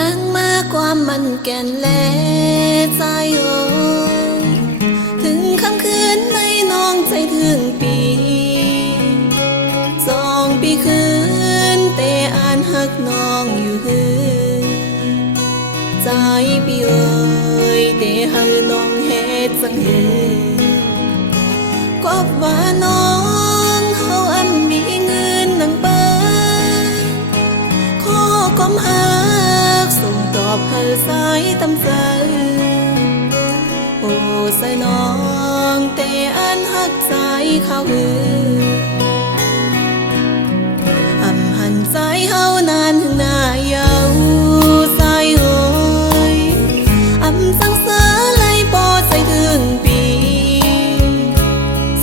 นั่งมาความมันแก่นแลใจโอถึงค่ำคืนในน้องใจถึงปี2 ปีคืนแต่อ่านหักน้องอยู่หือใจปีเอ้ยแต่หักน้องเฮ็ดจังหือกบว่าน้องเฮาอันมีเงินนังเปิ้นขอก้มหักส่งตอบเฮาสายตำใจโอ้ใส่น้องแต่อันหักใจเขาหืออำหันใจเฮานานถึงหน้าเยาใจเอ้ยอำสังเสริญไล่ปอใจถึงปี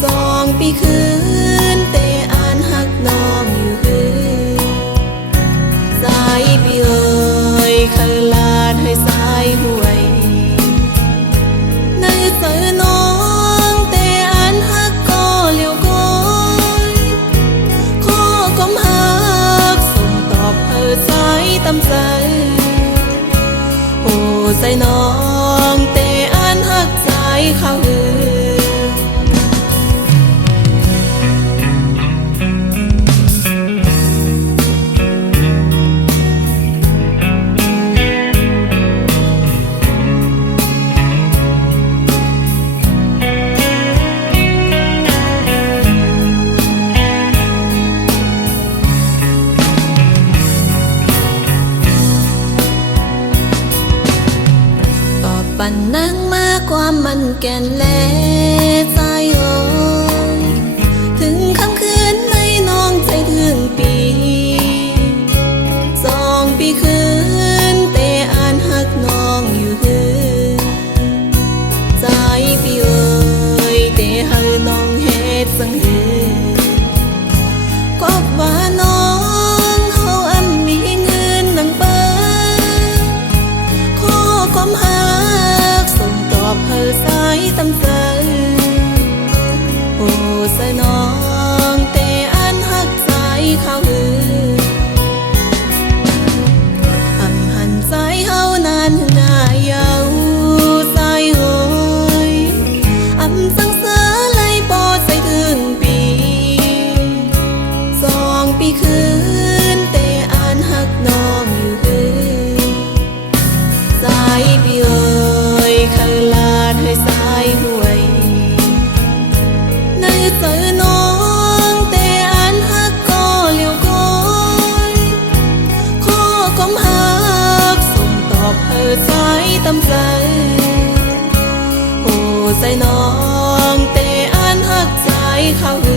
2 ปีคืนแต่อ่านหักน้องอยู่หือสายปีเอ้ยเคยลาดให้สายหวยในเจอน้องแต่อ่านหักก็เลี้ยวก้อยขอก้มหักส่งตอบเฮอสายตำใจโอ้ใจน้องแต่อ่านหักใจเขาหือปันนั่งมาความมันแก่นแลใจโอถึงค่ำคืนในน้องใจถึงปี2 ปีคืนแต่อ่านหักน้องอยู่หือใจปีเอ้ยแต่เฮาน้องเฮ็ดจังหือกบว่าน้องเฮาอันมีเงินนังเปิ้นขอก้มหักตอบเฮอสายตำใจโอ้ใส่น้องแต่อันหักใจเขาหืออำหันใจเฮานานถึงหน้าเยาใจเอ้ยอำสังเสริญไล่ปอใจถึงปี2 ปีคืนแต่อ่านหักน้องอยู่หือใจปีเอ้ยเคยลาดให้สายหวยในเจอน้องแต่อ่านหักก็เลี้ยวก้อยขอก้มหักส่งตอบเฮอสายตำใจโอ้ใจน้องแต่อ่านหักใจเขาหือ